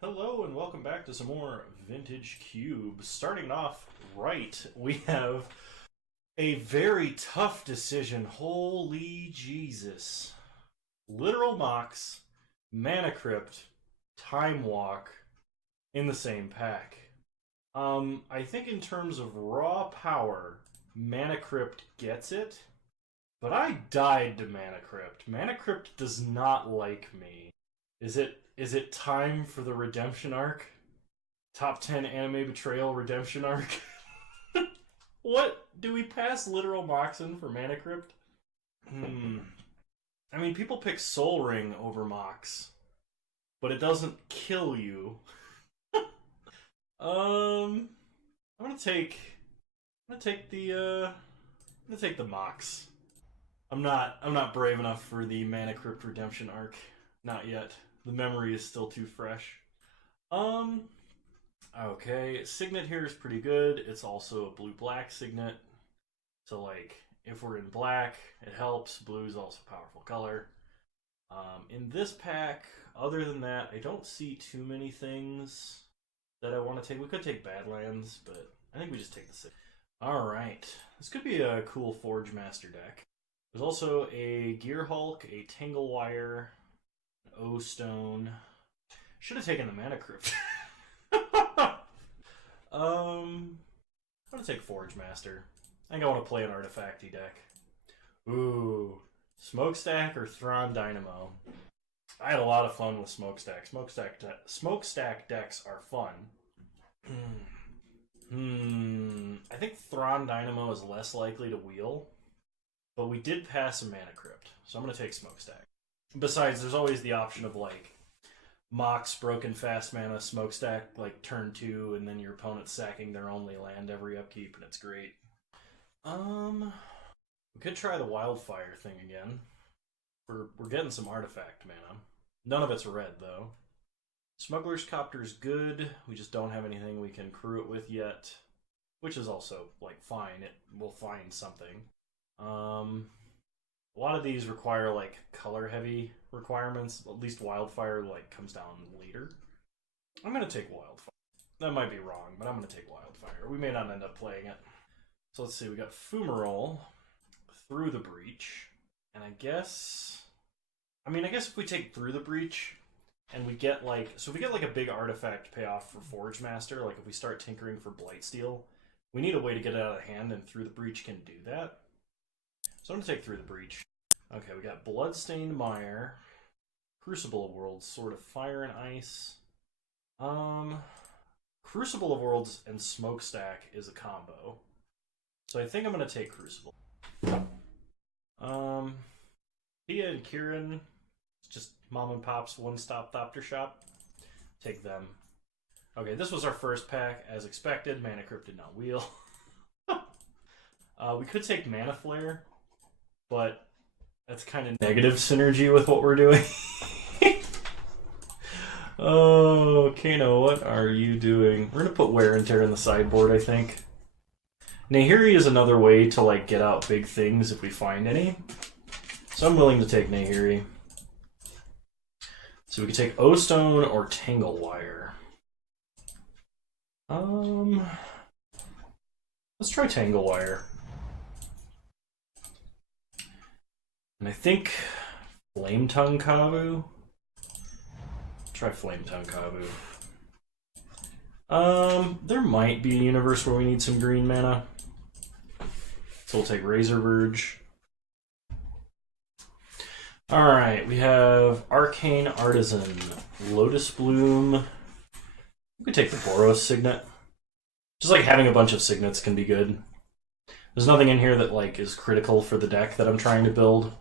Hello and welcome back to some more Vintage Cubes. Starting off right, we have a very tough decision. Holy Jesus. Literal Mox, Mana Crypt, Time Walk in the same pack. I think in terms of raw power, Mana Crypt gets it, but I died to Mana Crypt. Mana Crypt does not like me. Is it time for the redemption arc? Top 10 anime betrayal redemption arc? What? Do we pass Literal Moxen for Mana Crypt? I mean, people pick Soul Ring over Mox, but it doesn't kill you. I'm gonna take the Mox. I'm not brave enough for the Mana Crypt redemption arc. Not yet. The memory is still too fresh. Okay, Signet here is pretty good. It's also a blue-black Signet. So, like, if we're in black, it helps. Blue is also a powerful color. In this pack, other than that, I don't see too many things that I want to take. We could take Badlands, but I think we just take the Signet. Alright, this could be a cool Forge Master deck. There's also a Gear Hulk, a Tangle Wire, O-Stone. Should have taken the Mana Crypt. I'm gonna take Forge Master. I think I want to play an artifacty deck. Ooh, Smokestack or Thrawn Dynamo. I had a lot of fun with Smokestack. Smokestack decks are fun. I think Thrawn Dynamo is less likely to wheel, but we did pass a Mana Crypt, so I'm gonna take Smokestack. Besides, there's always the option of, like, Mox, Broken Fast Mana, Smokestack, like, turn 2, and then your opponent's sacking their only land every upkeep, and it's great. We could try the Wildfire thing again. We're getting some artifact mana. None of it's red, though. Smuggler's Copter is good. We just don't have anything we can crew it with yet, which is also, like, fine. We'll find something. A lot of these require, like, color-heavy requirements. At least Wildfire, like, comes down later. I'm gonna take Wildfire. That might be wrong, but I'm gonna take Wildfire. We may not end up playing it. So let's see, we got Fumarole, Through the Breach, and I guess if we take Through the Breach, and we get, like, so if we get, like, a big artifact payoff for Forge Master, like, if we start tinkering for Blightsteel, we need a way to get it out of hand, and Through the Breach can do that. So I'm going to take Through the Breach. Okay, we got Bloodstained Mire, Crucible of Worlds, Sword of Fire and Ice. Crucible of Worlds and Smokestack is a combo. So I think I'm going to take Crucible. Pia and Kieran, just mom and pop's one-stop Thopter shop. Take them. Okay, this was our first pack. As expected, Mana Crypt did not wheel. We could take Mana Flare, but that's kind of negative synergy with what we're doing. Oh, Kano, what are you doing? We're going to put Wear and Tear in the sideboard, I think. Nahiri is another way to, like, get out big things if we find any. So I'm willing to take Nahiri. So we could take O-Stone or Tangle Wire. Let's try Tangle Wire. And I think Flame Tongue Kavu. Try Flame Tongue Kavu. There might be a universe where we need some green mana. So we'll take Razor Verge. Alright, we have Arcane Artisan, Lotus Bloom. We could take the Boros Signet. Just, like, having a bunch of Signets can be good. There's nothing in here that, like, is critical for the deck that I'm trying to build.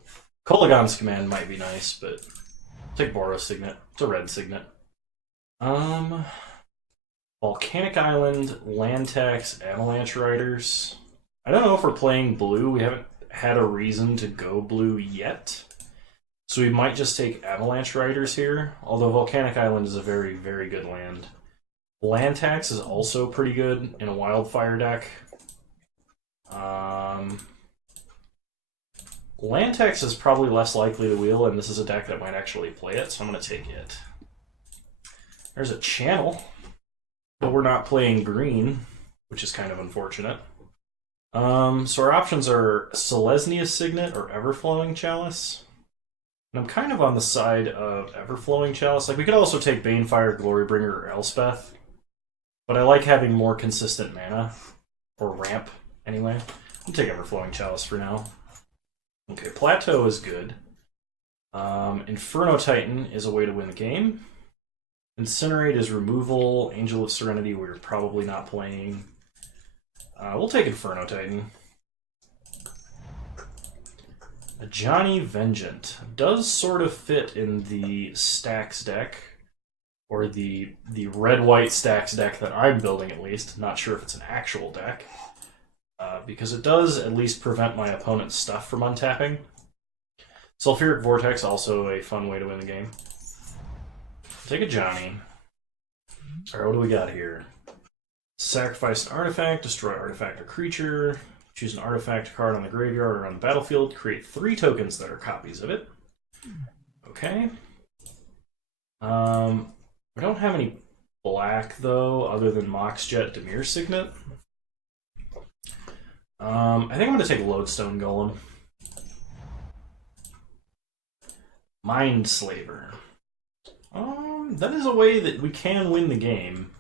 Kolaghan's Command might be nice, but take Boros Signet. It's a red Signet. Volcanic Island, Land Tax, Avalanche Riders. I don't know if we're playing blue. We haven't had a reason to go blue yet. So we might just take Avalanche Riders here, although Volcanic Island is a very, very good land. Land Tax is also pretty good in a Wildfire deck. Land Tax is probably less likely to wheel, and this is a deck that might actually play it, so I'm going to take it. There's a channel, but we're not playing green, which is kind of unfortunate. So our options are Selesnya Signet or Everflowing Chalice. And I'm kind of on the side of Everflowing Chalice. Like, we could also take Banefire, Glorybringer, or Elspeth. But I like having more consistent mana. Or ramp, anyway. I'll take Everflowing Chalice for now. Okay, Plateau is good. Inferno Titan is a way to win the game. Incinerate is removal. Angel of Serenity we're probably not playing. We'll take Inferno Titan. Johnny Vengeant does sort of fit in the Stacks deck, or the red-white Stacks deck that I'm building at least. Not sure if it's an actual deck, because it does at least prevent my opponent's stuff from untapping. Sulfuric Vortex, also a fun way to win the game. Take a Johnny. Alright, what do we got here? Sacrifice an artifact, destroy artifact or creature. Choose an artifact card on the graveyard or on the battlefield. Create 3 tokens that are copies of it. Okay. We don't have any black, though, other than Moxjet Dimir Signet. I think I'm going to take Lodestone Golem. Mindslaver. That is a way that we can win the game.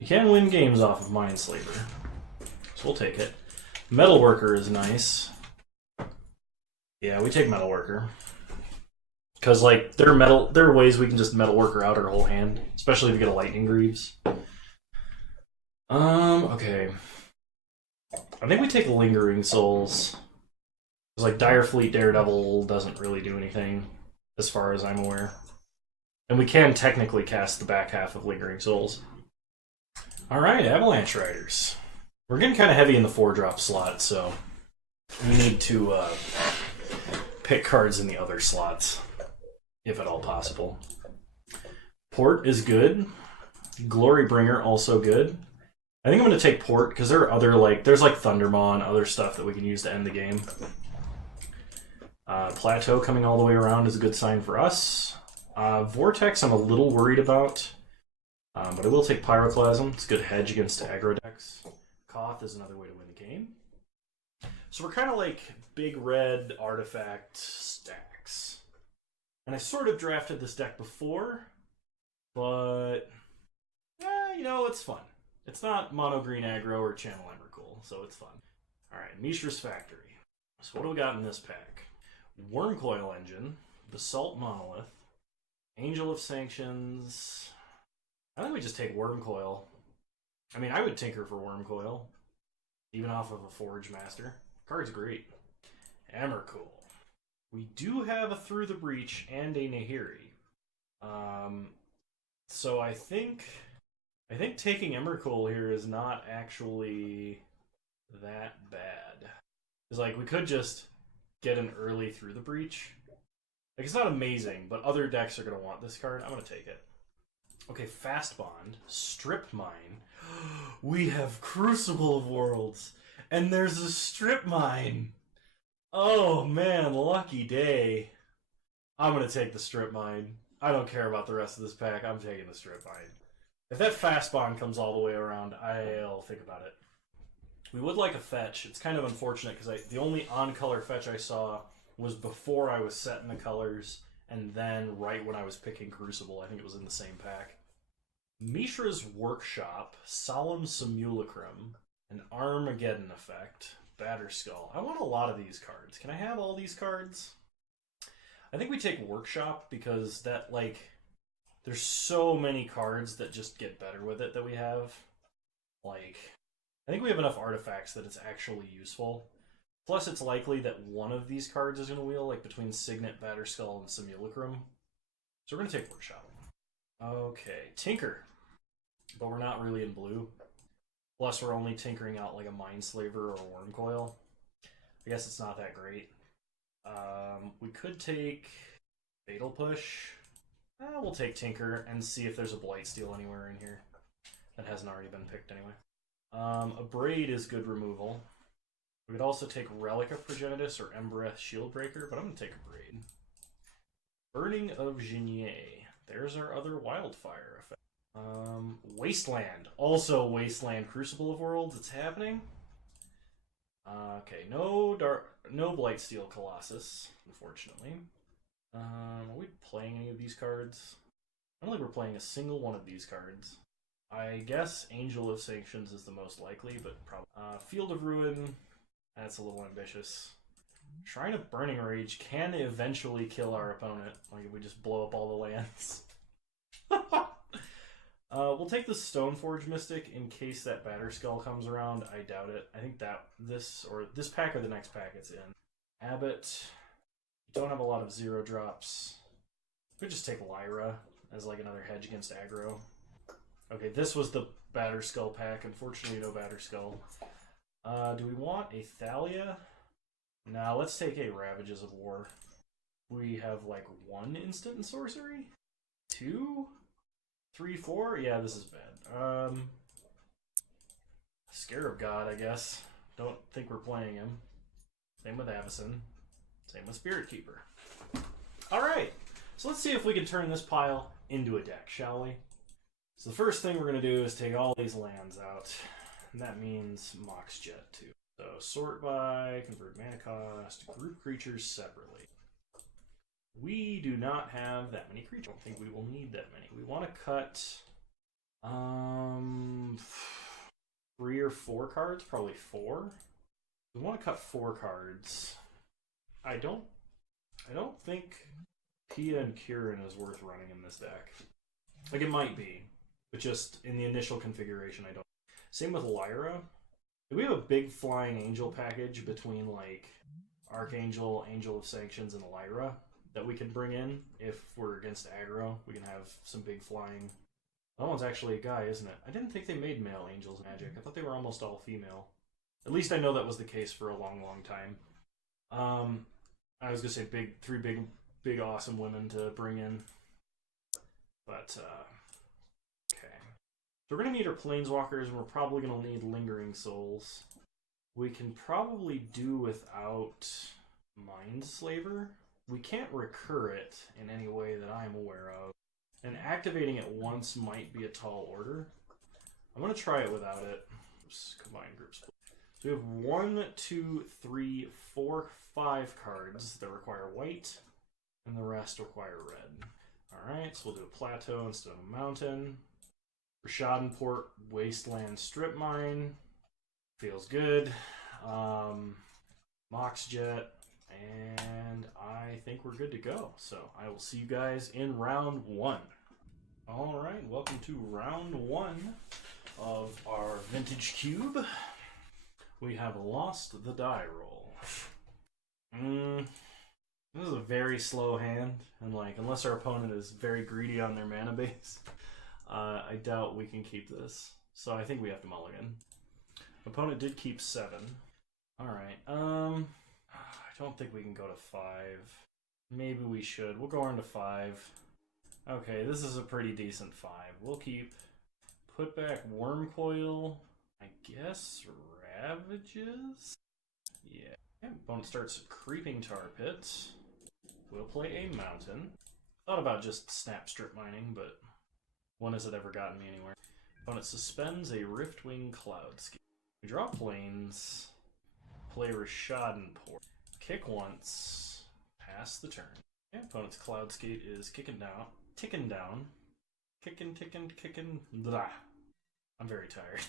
You can win games off of Mindslaver. So we'll take it. Metalworker is nice. Yeah, we take Metalworker. Because, like, there are ways we can just Metalworker out our whole hand. Especially if we get a Lightning Greaves. Okay. I think we take Lingering Souls. Because, like, Direfleet Daredevil doesn't really do anything, as far as I'm aware. And we can technically cast the back half of Lingering Souls. Alright, Avalanche Riders. We're getting kind of heavy in the 4-drop slot, so we need to pick cards in the other slots, if at all possible. Port is good. Glorybringer, also good. I think I'm going to take Port, because there are other, like, there's like Thundermaw and other stuff that we can use to end the game. Plateau coming all the way around is a good sign for us. Vortex I'm a little worried about, but I will take Pyroclasm. It's a good hedge against aggro decks. Koth is another way to win the game. So we're kind of like big red artifact stacks. And I sort of drafted this deck before, but you know, it's fun. It's not mono green aggro or channel Emrakul, so it's fun. Alright, Mishra's Factory. So what do we got in this pack? Wormcoil Engine, Basalt Monolith, Angel of Sanctions. I think we just take Wormcoil. I mean, I would tinker for Wormcoil, even off of a Forge Master. Card's great. Emrakul. We do have a Through the Breach and a Nahiri. So I think taking Emrakul here is not actually that bad. Because, like, we could just get an early Through the Breach. Like, it's not amazing, but other decks are going to want this card. I'm going to take it. Okay, Fast Bond. Strip Mine. We have Crucible of Worlds. And there's a Strip Mine. Oh, man, lucky day. I'm going to take the Strip Mine. I don't care about the rest of this pack. I'm taking the Strip Mine. If that Fast Bond comes all the way around, I'll think about it. We would like a fetch. It's kind of unfortunate because the only on-color fetch I saw was before I was setting the colors, and then right when I was picking Crucible. I think it was in the same pack. Mishra's Workshop, Solemn Simulacrum, an Armageddon Effect, Batterskull. I want a lot of these cards. Can I have all these cards? I think we take Workshop because that, like, there's so many cards that just get better with it that we have. Like, I think we have enough artifacts that it's actually useful. Plus, it's likely that one of these cards is going to wheel, like between Signet, Batterskull, and Simulacrum. So we're going to take Workshop. Okay, Tinker. But we're not really in blue. Plus, we're only tinkering out like a Mindslaver or a Wormcoil. I guess it's not that great. We could take Fatal Push. We'll take Tinker and see if there's a Blightsteel anywhere in here. That hasn't already been picked anyway. Abrade is good removal. We could also take Relic of Progenitus or Embereth Shieldbreaker, but I'm going to take Abrade. Burning of Genier. there's our other wildfire effect. Wasteland. Also Wasteland Crucible of Worlds. It's happening. Okay, no Blightsteel Colossus, unfortunately. Are we playing any of these cards? I don't think we're playing a single one of these cards. I guess Angel of Sanctions is the most likely, but probably. Field of Ruin, that's a little ambitious. Shrine of Burning Rage can eventually kill our opponent. Like if we just blow up all the lands. We'll take the Stoneforge Mystic in case that Batterskull comes around. I doubt it. I think that this pack or the next pack it's in. Abbott. Don't have a lot of 0-drops. Could just take Lyra as like another hedge against aggro. Okay, this was the Batterskull pack. Unfortunately, no Batterskull. Do we want a Thalia? Now let's take a Ravages of War. We have like 1 instant and sorcery? 2? 3, 4? Yeah, this is bad. Scarab God, I guess. Don't think we're playing him. Same with Avacyn. Same with Spirit Keeper. Alright, so let's see if we can turn this pile into a deck, shall we? So the first thing we're going to do is take all these lands out. And that means Mox Jet too. So sort by, convert mana cost, group creatures separately. We do not have that many creatures. I don't think we will need that many. We want to cut 3 or 4 cards, probably 4. We want to cut 4 cards. I don't think Pia and Kieran is worth running in this deck. Like it might be, but just in the initial configuration, I don't. Same with Lyra. We have a big Flying Angel package between like Archangel, Angel of Sanctions, and Lyra that we can bring in if we're against aggro. We can have some big flying. That one's actually a guy, isn't it? I didn't think they made male angels in Magic. I thought they were almost all female. At least I know that was the case for a long, long time. I was gonna say three big awesome women to bring in, but okay. So we're gonna need our Planeswalkers, and we're probably gonna need Lingering Souls. We can probably do without Mindslaver. We can't recur it in any way that I'm aware of, and activating it once might be a tall order. I'm gonna try it without it. Oops, combine groups. So we have 1, 2, 3, 4, 5 cards that require white, and the rest require red. Alright, so we'll do a plateau instead of a mountain. Rishadenport Wasteland Strip Mine. Feels good. Mox Jet. And I think we're good to go. So I will see you guys in round 1. Alright, welcome to round 1 of our Vintage Cube. We have lost the die roll. This is a very slow hand, and like unless our opponent is very greedy on their mana base, I doubt we can keep this. So I think we have to mulligan. Opponent did keep 7. Alright, I don't think we can go to 5. Maybe we should. We'll go on to 5. Okay, this is a pretty decent 5. We'll keep. Put back Wormcoil. I guess Ravages? Yeah. Opponent starts Creeping Tar Pit. We'll play a Mountain. Thought about just Snap Strip Mining, but when has it ever gotten me anywhere? Opponent suspends a Riftwing Cloudscape. We draw Plains. Play Rishadenport. Kick once. Pass the turn. Okay, opponent's Cloudscape is ticking down. Kicking. Blah. I'm very tired.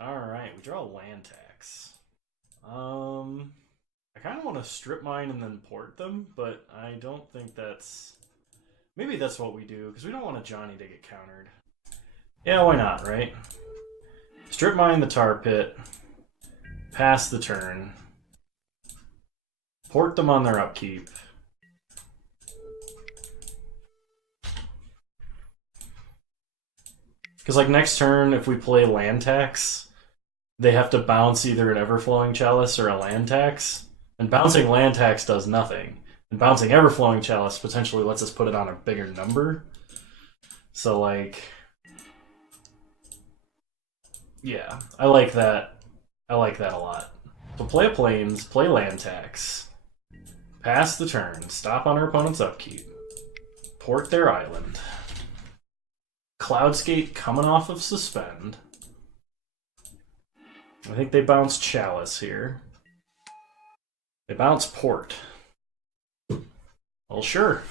Alright, we draw a land tax. I kind of want to strip mine and then port them, but I don't think that's... Maybe that's what we do, because we don't want a Johnny to get countered. Yeah, why not, right? Strip mine the tar pit. Pass the turn. Port them on their upkeep. Because like next turn, if we play land tax, they have to bounce either an Everflowing Chalice or a land tax. And bouncing land tax does nothing. And bouncing Everflowing Chalice potentially lets us put it on a bigger number. So like... yeah, I like that. I like that a lot. So play a Plains, play land tax. Pass the turn. Stop on our opponent's upkeep. Port their island. Cloudscape coming off of Suspend. I think they bounce Chalice here. They bounce Port. Well, sure.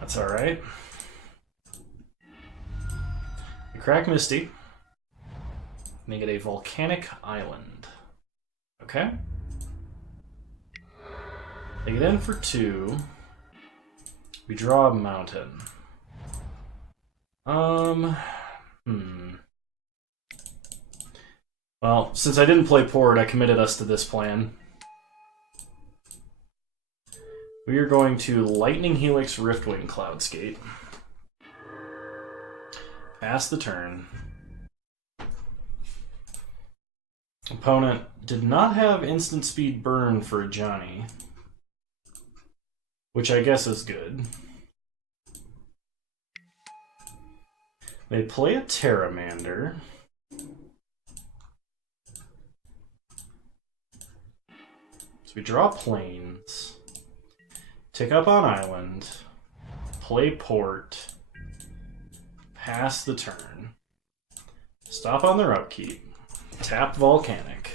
That's alright. They crack Misty. Make it a volcanic island. Okay. They get in for 2. We draw a mountain. Well, since I didn't play Port, I committed us to this plan. We are going to Lightning Helix Riftwing Cloudscape. Pass the turn. Opponent did not have instant speed burn for Johnny, which I guess is good. They play a Terramander. So we draw planes, tick up on island, play Port, pass the turn, stop on their upkeep, tap Volcanic.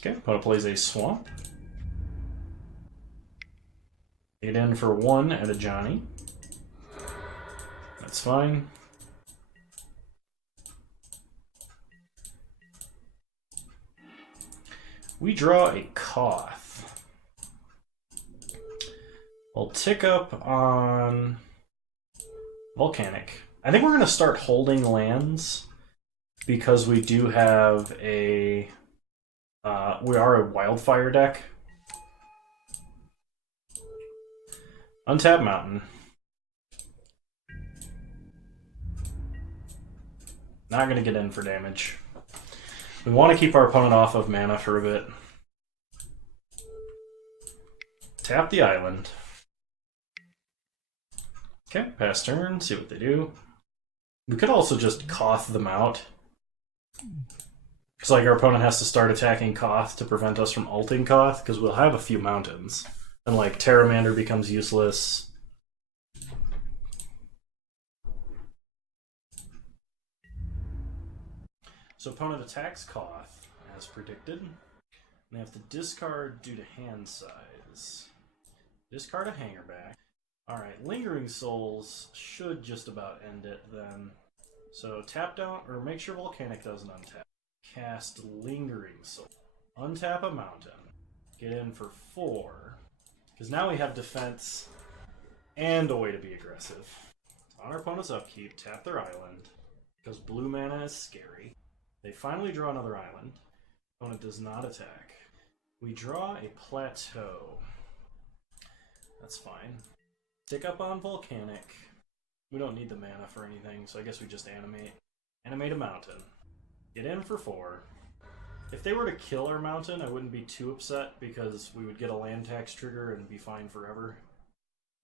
Okay, opponent plays a Swamp. Get in for 1 at a Johnny. That's fine. We draw a Koth. We'll tick up on Volcanic. I think we're going to start holding lands because we do have a... we are a Wildfire deck. Untap Mountain. Not going to get in for damage. We want to keep our opponent off of mana for a bit. Tap the island. Okay, pass turn, see what they do. We could also just Koth them out. Because like our opponent has to start attacking Koth to prevent us from ulting Koth, because we'll have a few mountains. And like Terramander becomes useless. So opponent attacks Koth, as predicted. They have to discard due to hand size. Discard a Hangerback. Alright, Lingering Souls should just about end it then. So tap down, or make sure Volcanic doesn't untap. Cast Lingering Soul. Untap a mountain. Get in for 4. Because now we have defense and a way to be aggressive. On our opponent's upkeep, tap their island. Because blue mana is scary. They finally draw another island. Opponent does not attack. We draw a plateau. That's fine. Tick up on Volcanic. We don't need the mana for anything, so I guess we just animate. Animate a mountain. Get in for 4. If they were to kill our mountain, I wouldn't be too upset because we would get a land tax trigger and be fine forever.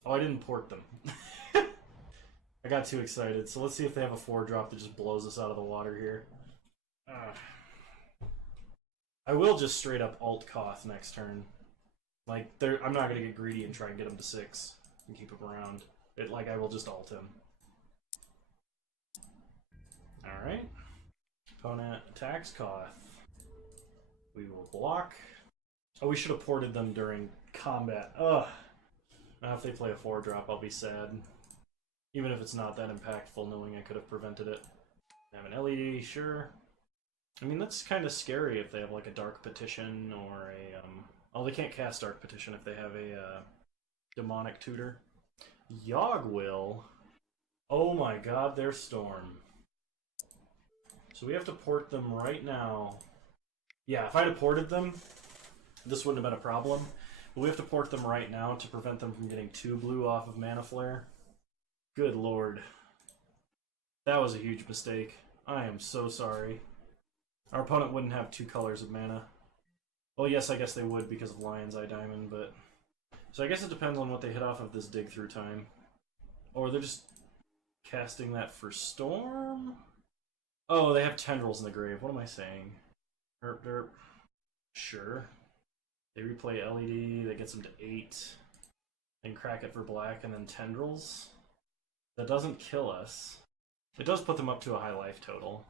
Oh, I didn't port them. I got too excited, so let's see if they have a 4-drop that just blows us out of the water here. I will just straight up alt Koth next turn. Like, I'm not going to get greedy and try and get him to 6 and keep him around. I will just alt him. Alright. Opponent attacks Koth. We will block. Oh, we should have ported them during combat. Ugh. Now if they play a 4-drop, I'll be sad. Even if it's not that impactful, knowing I could have prevented it. Have an LED, sure. I mean, that's kind of scary if they have like a Dark Petition or a... Oh, they can't cast Dark Petition if they have a Demonic Tutor. Yogg will. Oh my god, they're Storm. So we have to port them right now. Yeah, if I'd have ported them, this wouldn't have been a problem. But we have to port them right now to prevent them from getting 2 blue off of Mana Flare. Good lord. That was a huge mistake. I am so sorry. Our opponent wouldn't have 2 colors of mana. Well, yes, I guess they would because of Lion's Eye Diamond, but... So I guess it depends on what they hit off of this dig through time. Or they're just casting that for Storm? Oh, they have Tendrils in the grave. What am I saying? Derp, derp. Sure. They replay LED, that gets them to 8. Then crack it for black, and then tendrils. That doesn't kill us. It does put them up to a high life total.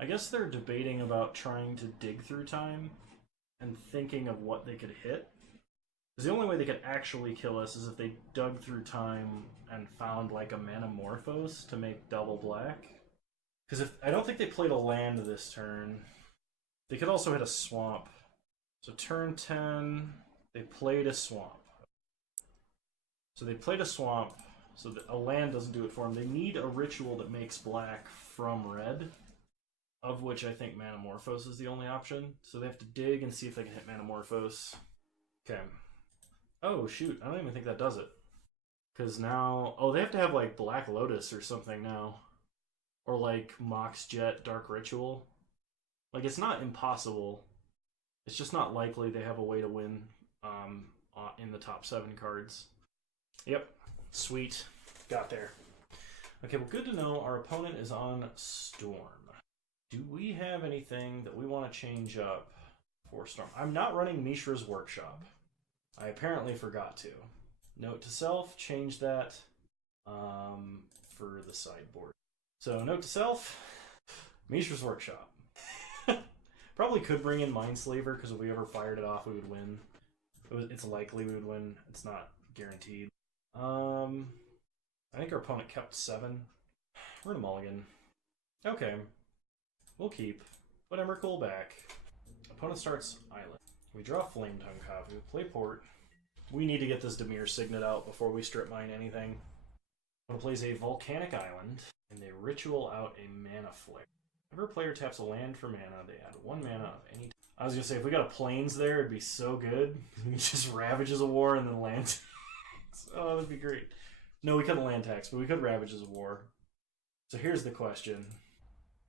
I guess they're debating about trying to dig through time and thinking of what they could hit. Because the only way they could actually kill us is if they dug through time and found like a Manamorphose to make double black. Because I don't think they played a land this turn. They could also hit a swamp. So turn 10, they played a swamp. So they played a swamp, so that a land doesn't do it for them. They need a ritual that makes black from red, of which I think Manamorphose is the only option. So they have to dig and see if they can hit Manamorphose. Okay. Oh, shoot. I don't even think that does it. Because now... Oh, they have to have, like, Black Lotus or something now. Or, like, Mox Jet Dark Ritual. Like, it's not impossible. It's just not likely they have a way to win in the top 7 cards. Yep. Sweet. Got there. Okay, well, good to know our opponent is on Storm. Do we have anything that we want to change up for Storm? I'm not running Mishra's Workshop. I apparently forgot to. Note to self, change that for the sideboard. So, note to self, Mishra's Workshop. Probably could bring in Mindslaver, because if we ever fired it off, we would win. It's likely we would win. It's not guaranteed. I think our opponent kept 7. We're gonna mulligan. Okay. We'll keep. Put Emrakul back. Opponent starts Island. We draw Flame Tongue copy. We play Port. We need to get this Dimir Signet out before we strip mine anything. Opponent plays a Volcanic Island, and they ritual out a Mana Flare. Whenever a player taps a land for mana, they add 1 mana of any type. I was gonna say, if we got a Plains there, it'd be so good. Just Ravages of War and then land. Oh, that'd be great. No, we couldn't land tax, but we could Ravages of War. So here's the question.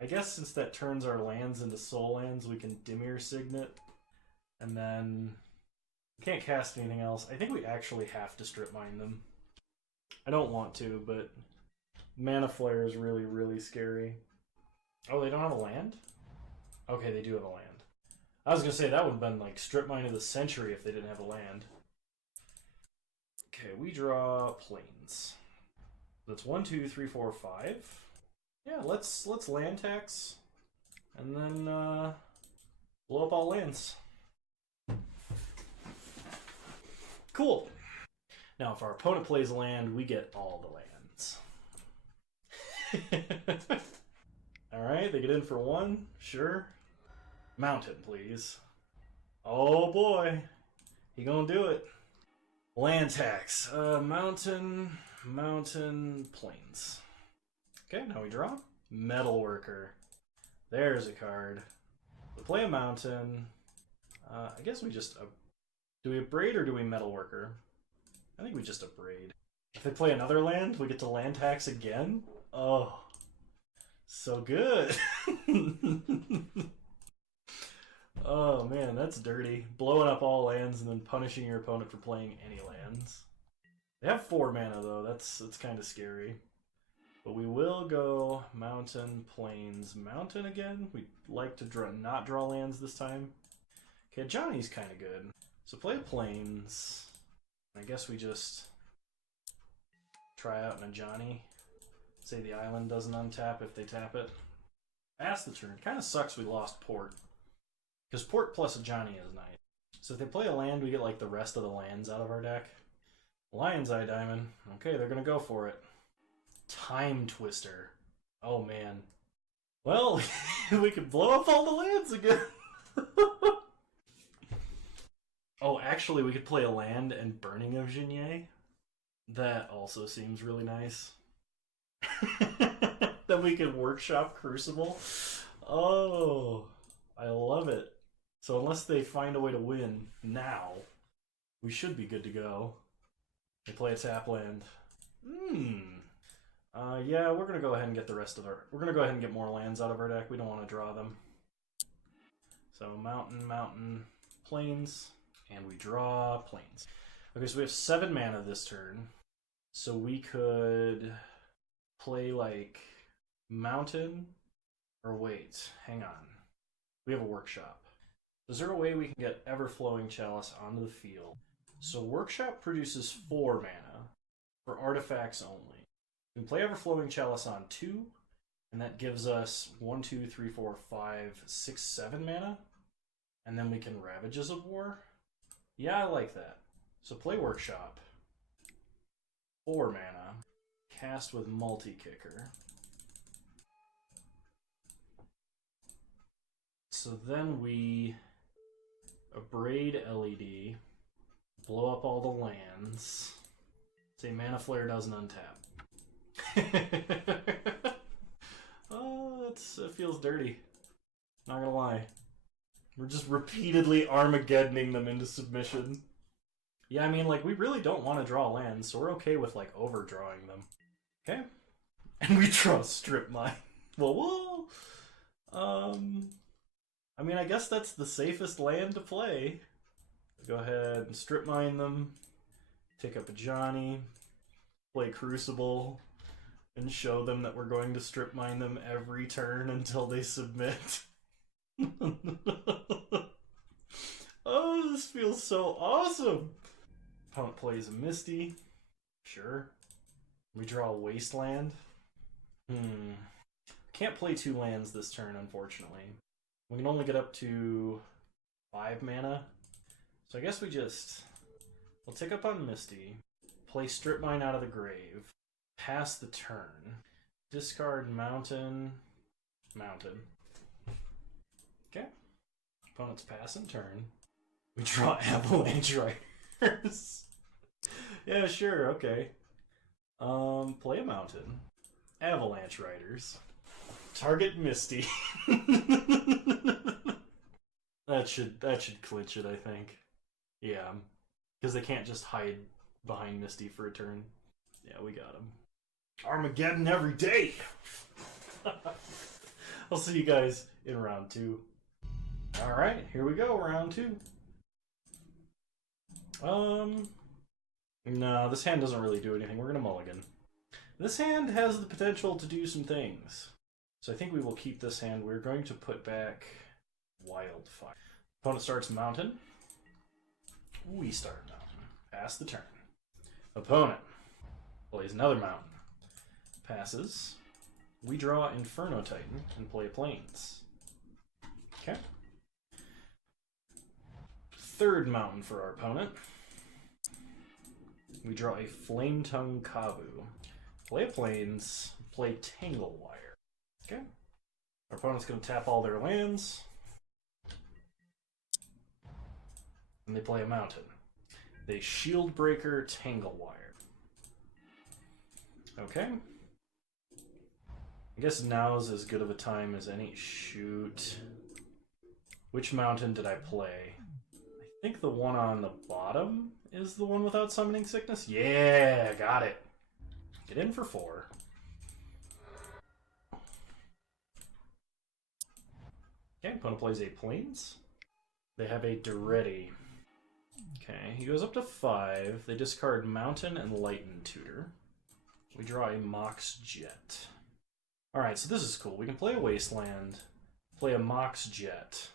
I guess since that turns our lands into soul lands, we can Dimir Signet. And then we can't cast anything else. I think we actually have to strip mine them. I don't want to, but Mana Flare is really, really scary. Oh, they don't have a land? Okay, they do have a land. I was going to say that would have been like strip mine of the century if they didn't have a land. Okay, we draw Plains. That's 1, 2, 3, 4, 5. Yeah, let's land tax and then blow up all lands. Cool. Now, if our opponent plays a land, we get all the lands. Alright, they get in for 1. Sure. Mountain, please. Oh boy. He gonna do it. Land tax. Mountain, Plains. Okay, now we draw. Metalworker. There's a card. We play a mountain. I guess we just... do we Abrade or do we Metalworker? I think we just Abrade. If they play another land, we get to land tax again? Oh. So good. Oh man, that's dirty. Blowing up all lands and then punishing your opponent for playing any lands. They have 4 mana though, that's kind of scary. But we will go Mountain, Plains, Mountain again. We'd like to not draw lands this time. Okay, Johnny's kind of good. So play Plains. I guess we just try out in a Johnny. Say the island doesn't untap if they tap it. Pass the turn. Kind of sucks we lost Port. Because Port plus a Johnny is nice. So if they play a land, we get like the rest of the lands out of our deck. Lion's Eye Diamond. Okay, they're going to go for it. Time Twister. Oh man. Well, we could blow up all the lands again. Oh, actually, we could play a land and Burning of Jinier. That also seems really nice. Then we can workshop Crucible. Oh, I love it. So unless they find a way to win now, we should be good to go. They play a tap land. Yeah, we're gonna go ahead and get the rest of our... We're gonna go ahead and get more lands out of our deck. We don't want to draw them. So mountain, Plains, and we draw Plains. Okay, so we have 7 mana this turn. So we could play like mountain, or wait, hang on. We have a workshop. Is there a way we can get Ever-Flowing Chalice onto the field? So Workshop produces 4 mana for artifacts only. We can play Ever-Flowing Chalice on 2, and that gives us 1, 2, 3, 4, 5, 6, 7 mana. And then we can Ravages of War. Yeah, I like that. So play Workshop. 4 mana. Cast with Multi-Kicker. So then we Abrade LED, blow up all the lands, say Mana Flare doesn't untap. Oh, it feels dirty. Not gonna lie. We're just repeatedly Armageddoning them into submission. Yeah, I mean, like, we really don't want to draw lands, so we're okay with, like, overdrawing them. Okay? And we draw Strip Mine. Well, I mean, I guess that's the safest land to play. Go ahead and Strip Mine them, pick up a Johnny, play Crucible, and show them that we're going to Strip Mine them every turn until they submit. Oh, this feels so awesome! Opponent plays a Misty. Sure. We draw a Wasteland. Can't play 2 lands this turn, unfortunately. We can only get up to 5 mana. So I guess we'll tick up on Misty, play Strip Mine out of the grave, pass the turn, discard Mountain. Okay. Opponent's pass and turn. We draw Avalanche Riders. Yeah, sure, okay. Play a Mountain. Avalanche Riders. Target Misty. That should clinch it, I think. Yeah, because they can't just hide behind Misty for a turn. Yeah, we got him. Armageddon every day! I'll see you guys in round 2. Alright, here we go, round 2. No, this hand doesn't really do anything. We're gonna mulligan. This hand has the potential to do some things. So I think we will keep this hand. We're going to put back Wildfire. Opponent starts Mountain. We start Mountain. Pass the turn. Opponent plays another Mountain. Passes. We draw Inferno Titan and play Plains. Okay. Third Mountain for our opponent. We draw a Flame Tongue Kavu. Play a Plains. Play Tangle Wire. Okay. Our opponent's going to tap all their lands. And they play a Mountain. They Shield Breaker Tangle Wire. Okay. I guess now's as good of a time as any. Shoot. Which Mountain did I play? I think the one on the bottom is the one without Summoning Sickness. Yeah, got it. Get in for 4. Okay, opponent plays a Plains. They have a Duretti. Okay, he goes up to 5. They discard Mountain and Lighten Tutor. We draw a Mox Jet. Alright, so this is cool. We can play a Wasteland, play a Mox Jet,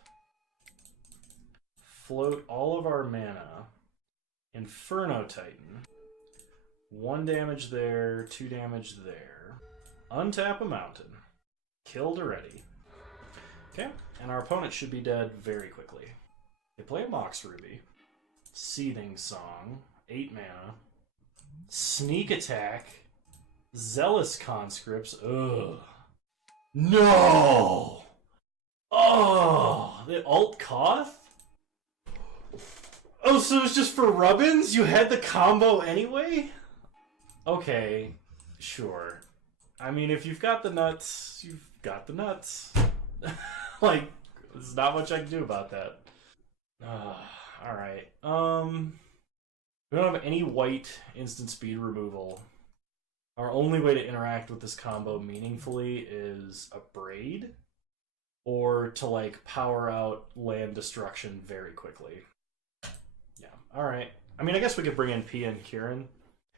float all of our mana, Inferno Titan, 1 damage there, 2 damage there, untap a Mountain, kill Duretti. Okay, and our opponent should be dead very quickly. They play a Mox Ruby, Seething Song, 8 mana, Sneak Attack, Zealous Conscripts, ugh. No! Oh, the Alt Koth? Oh, so it's just for Rubbins? You had the combo anyway? Okay, sure. I mean, if you've got the nuts, you've got the nuts. Like, there's not much I can do about that. Alright. We don't have any white instant speed removal. Our only way to interact with this combo meaningfully is a Braid, or to, like, power out land destruction very quickly. Yeah, alright. I mean, I guess we could bring in Pia and Kieran,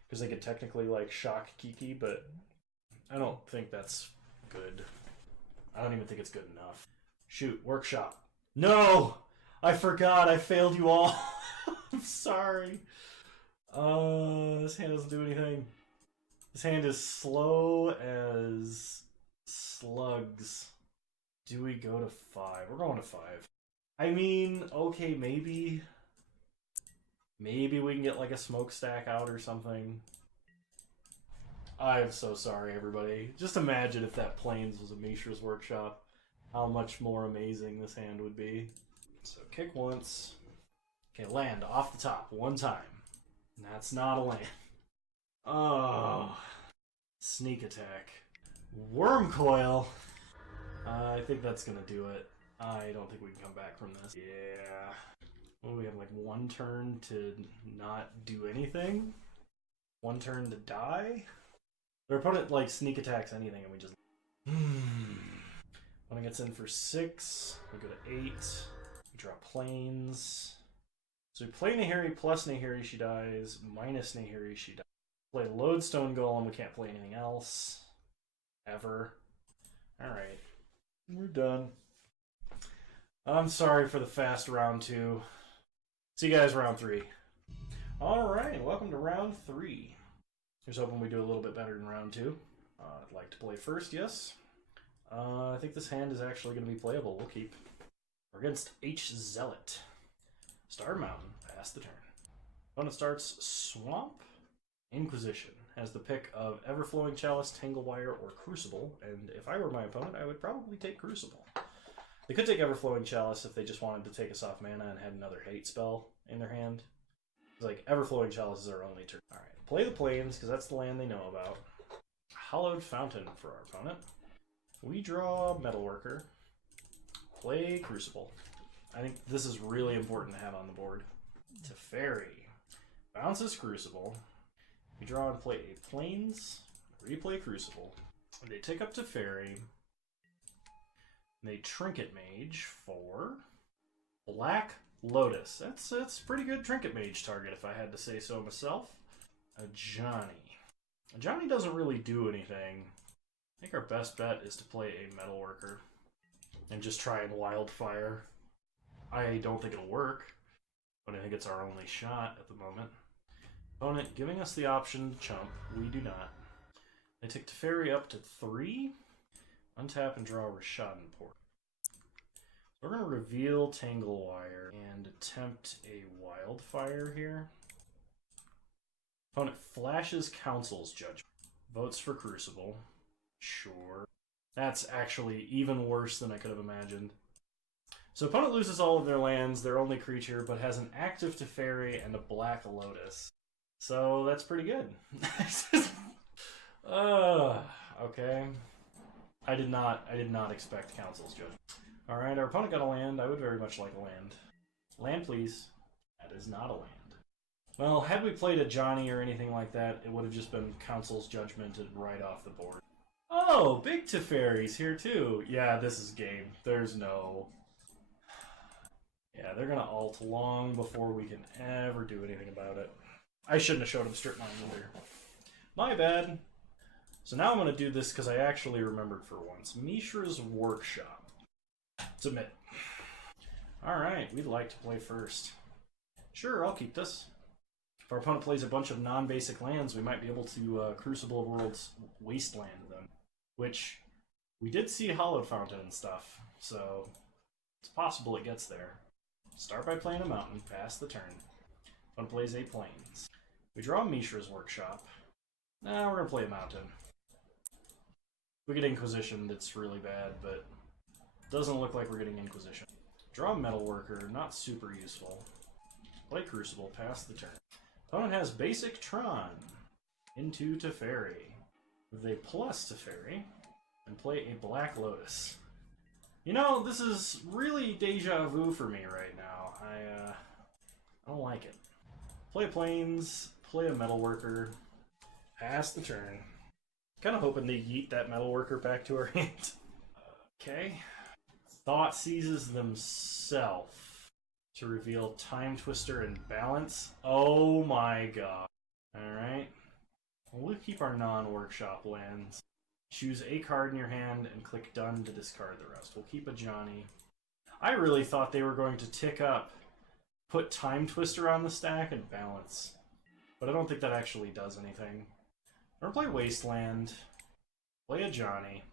because they could technically, like, shock Kiki, but I don't think that's good. I don't even think it's good enough. Shoot, Workshop. No! I forgot. I failed you all. I'm sorry. This hand doesn't do anything. This hand is slow as slugs. Do we go to 5? We're going to 5. I mean, okay, maybe we can get like a smokestack out or something. I'm so sorry, everybody. Just imagine if that Plains was a Mishra's Workshop. How much more amazing this hand would be. So kick once. Okay, land off the top one time. And that's not a land. Oh. Sneak attack. Worm coil. I think that's gonna do it. I don't think we can come back from this. Yeah. Well, we have like one turn to not do anything. One turn to die. Their opponent like sneak attacks anything and we just... Opponent gets in for 6. We go to 8. We draw Plains. So we play Nahiri plus Nahiri, she dies. Minus Nahiri, she dies. Play Lodestone Golem, we can't play anything else. Ever. Alright. We're done. I'm sorry for the fast round 2. See you guys round 3. Alright, welcome to round 3. Here's hoping we do a little bit better than round 2. I'd like to play first, yes. I think this hand is actually going to be playable. We'll keep. We're against H. Zealot. Star Mountain, pass the turn. Opponent starts Swamp. Inquisition has the pick of Everflowing Chalice, Tanglewire, or Crucible, and if I were my opponent, I would probably take Crucible. They could take Everflowing Chalice if they just wanted to take us off mana and had another hate spell in their hand. It's like, Everflowing Chalice is our only turn. Alright, play the Plains, because that's the land they know about. Hallowed Fountain for our opponent. We draw Metalworker. Play Crucible. I think this is really important to have on the board. Teferi. Bounces Crucible. We draw and play a Plains. Replay Crucible. They take up Teferi. They Trinket Mage for Black Lotus. That's a pretty good Trinket Mage target if I had to say so myself. A Johnny. A Johnny doesn't really do anything. I think our best bet is to play a Metalworker and just try and Wildfire. I don't think it'll work, but I think it's our only shot at the moment. Opponent giving us the option to chump. We do not. They take Teferi up to 3. Untap and draw Rishadan Port. We're going to reveal Tanglewire and attempt a Wildfire here. Opponent flashes Council's Judgment. Votes for Crucible. Sure. That's actually even worse than I could have imagined. So opponent loses all of their lands, their only creature, but has an active Teferi and a Black Lotus. So that's pretty good. Okay. I did not expect Council's Judgment. Alright, our opponent got a land. I would very much like a land. Land, please. That is not a land. Well, had we played a Johnny or anything like that, it would have just been Council's Judgment right off the board. Oh, big Teferi's here too. Yeah, this is game. There's no... Yeah, they're gonna ult long before we can ever do anything about it. I shouldn't have showed him Strip Mine either. My bad. So now I'm gonna do this because I actually remembered for once. Mishra's Workshop. Submit. Alright, we'd like to play first. Sure, I'll keep this. If our opponent plays a bunch of non-basic lands, we might be able to Crucible of Worlds Wasteland them. Which, we did see Hallowed Fountain and stuff, so it's possible it gets there. Start by playing a mountain, pass the turn. Opponent plays a Plains. We draw Mishra's Workshop. Nah, we're gonna play a mountain. If we get Inquisition, it's really bad, but it doesn't look like we're getting Inquisition. Draw Metalworker, not super useful. Play Crucible, pass the turn. Opponent has basic Tron into Teferi. They plus Teferi and play a Black Lotus. You know, this is really deja vu for me right now. I don't like it. Play Plains, play a Metalworker, pass the turn. Kind of hoping they yeet that Metalworker back to our hand. Okay. Thought seizes themselves to reveal Time Twister and Balance. Oh my god. Alright. We'll keep our non-workshop lands. Choose a card in your hand and click Done to discard the rest. We'll keep a Johnny. I really thought they were going to tick up, put Time Twister on the stack, and balance. But I don't think that actually does anything. We're gonna play Wasteland, play a Johnny,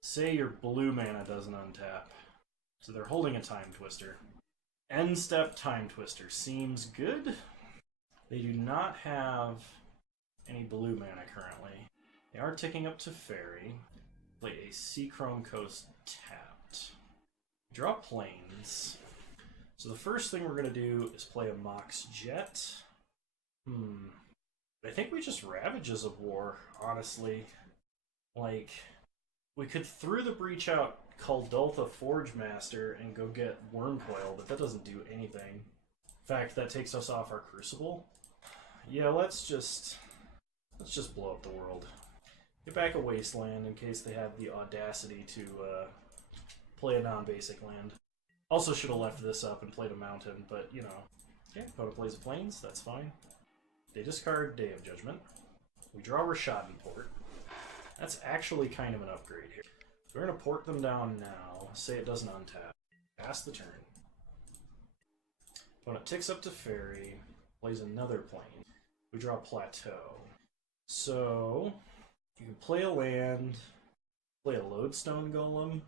say your blue mana doesn't untap. So they're holding a Time Twister. End step Time Twister seems good. They do not have any blue mana currently. They are ticking up to Fairy. Play a Seachrome Coast tapped. Draw Plains. So the first thing we're going to do is play a Mox Jet. I think we just Ravages of War, honestly. Like, we could through the breach out Kuldultha Forge Master and go get Wormcoil, but that doesn't do anything. In fact, that takes us off our Crucible. Yeah, let's just blow up the world. Get back a Wasteland in case they have the audacity to play a non-basic land. Also should have left this up and played a mountain, but you know. Okay, opponent plays a Plains, that's fine. They discard Day of Judgment. We draw Rashadin Port. That's actually kind of an upgrade here. We're going to port them down now. Say it doesn't untap. Pass the turn. Opponent ticks up to Fairy. Plays another plane. We draw Plateau. So, you can play a land, play a Lodestone Golem,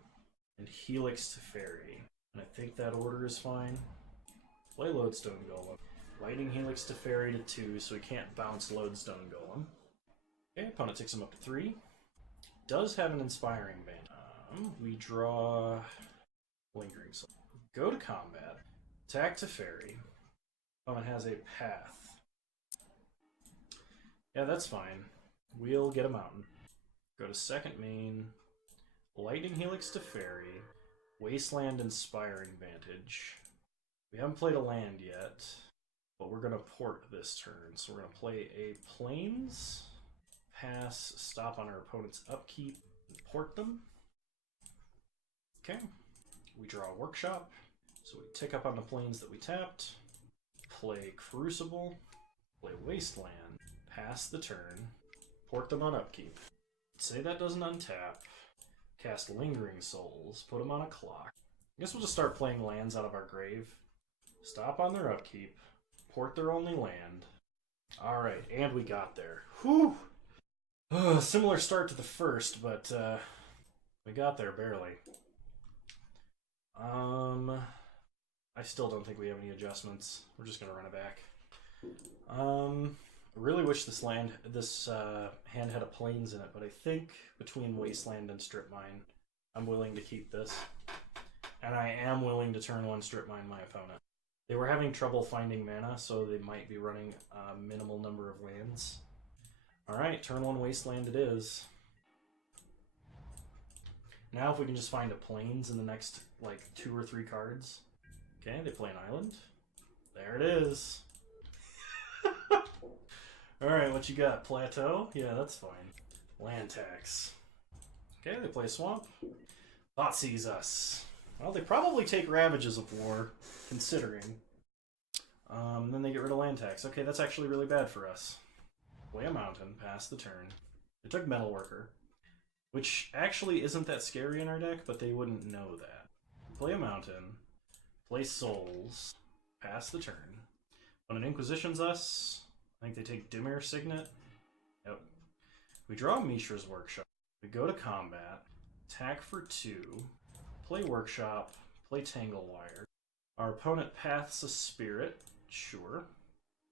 and Helix to Fairy. And I think that order is fine. Play Lodestone Golem. Lightning Helix to Fairy to 2, so he can't bounce Lodestone Golem. Okay, opponent takes him up to 3. Does have an Inspiring Band. We draw Lingering Soul. Go to combat. Attack to Fairy. Opponent has a Path. Yeah, that's fine. We'll get a Mountain. Go to second main. Lightning Helix to Fairy. Wasteland Inspiring Vantage. We haven't played a land yet, but we're going to port this turn. So we're going to play a Plains. Pass, stop on our opponent's upkeep, and port them. Okay, we draw a Workshop, so we tick up on the Plains that we tapped, play Crucible, play Wasteland, pass the turn, port them on upkeep. Say that doesn't untap, cast Lingering Souls, put them on a clock. I guess we'll just start playing lands out of our grave. Stop on their upkeep, port their only land. Alright, and we got there. Whew! Similar start to the first, but we got there barely. I still don't think we have any adjustments. We're just gonna run it back. I really wish this hand had a Plains in it, but I think between Wasteland and Strip Mine, I'm willing to keep this. And I am willing to turn one Strip Mine my opponent. They were having trouble finding mana, so they might be running a minimal number of lands. Alright, turn one Wasteland it is. Now if we can just find a Plains in the next, like, 2 or 3 cards. Okay, they play an island. There it is. Alright, what you got? Plateau? Yeah, that's fine. Land tax. Okay, they play Swamp. Thought sees us. Well, they probably take Ravages of War, considering. Then they get rid of land tax. Okay, that's actually really bad for us. Play a Mountain, pass the turn. They took Metalworker, which actually isn't that scary in our deck, but they wouldn't know that. Play a Mountain, play Souls, pass the turn. When it Inquisitions us, I think they take Dimir Signet. Yep. We draw Mishra's Workshop. We go to combat, attack for 2, play Workshop, play Tanglewire. Our opponent paths a Spirit, sure.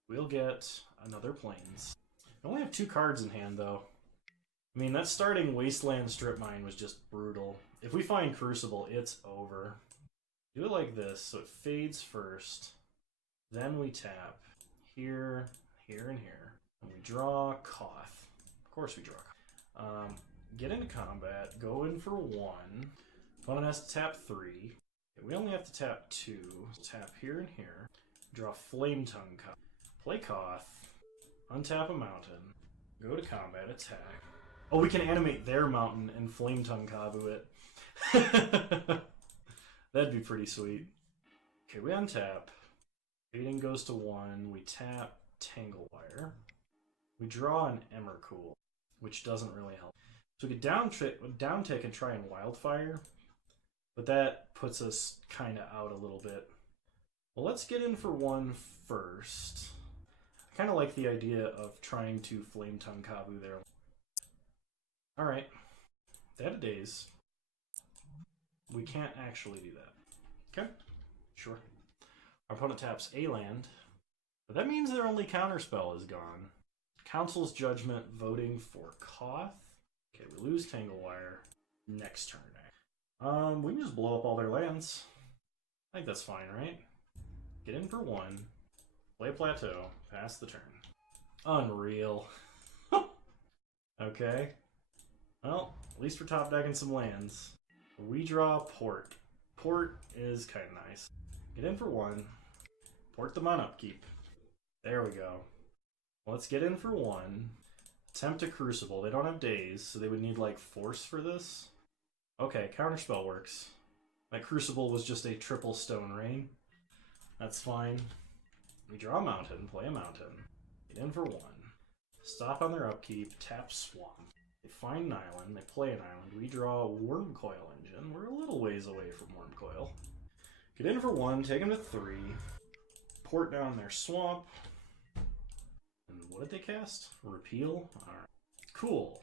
We'll get another Plains. I only have 2 cards in hand, though. I mean, that starting Wasteland Strip Mine was just brutal. If we find Crucible, it's over. Do it like this, so it fades first. Then we tap here, here, and here. And we draw Koth. Of course we draw Koth. Get into combat, go in for 1. Opponent has to tap 3. Okay, we only have to tap 2. Tap here and here. Draw Flame Tongue Koth. Play Koth. Untap a mountain. Go to combat, attack. Oh, we can animate their mountain and Flame Tongue Kabu it. That'd be pretty sweet. Okay, we untap. Fading goes to 1. We tap Tanglewire. We draw an Emmercool, which doesn't really help. So we could down tick and try and Wildfire. but that puts us kind of out a little bit. Well, let's get in for one first. I kind of like the idea of trying to Flame Tongue Kabu there. Alright. Dead days. We can't actually do that. Okay, sure. Our opponent taps a land, but that means their only counterspell is gone. Council's Judgment voting for Koth. Okay, we lose Tanglewire next turn. We can just blow up all their lands. I think that's fine, right? Get in for one, play Plateau, pass the turn. Unreal. Okay. Well, at least we're top decking some lands. We draw Port. Port is kind of nice. Get in for one, port them on upkeep. There we go. Let's get in for one. Attempt a Crucible. They don't have days, so they would need like Force for this. Okay, Counterspell works. My Crucible was just a triple Stone Rain. That's fine. We draw a mountain, play a mountain. Get in for one. Stop on their upkeep, tap Swamp. They find an island, they play an island. We draw Wormcoil Engine. We're a little ways away from Wormcoil. Get in for one, take them to 3. Port down their Swamp. And what did they cast? Repeal? Alright. Cool.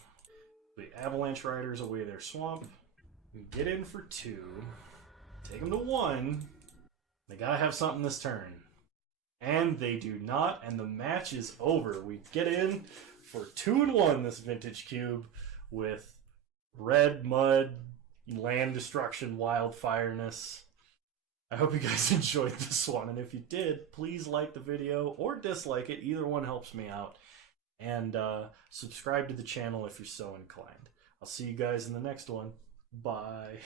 The Avalanche Riders away their Swamp. Get in for 2. Take them to 1. They gotta have something this turn. And they do not, and the match is over. We get in for 2-1 this Vintage Cube with red, mud, land destruction, wildfireness. I hope you guys enjoyed this one, and if you did, please like the video or dislike it. Either one helps me out. And subscribe to the channel if you're so inclined. I'll see you guys in the next one. Bye.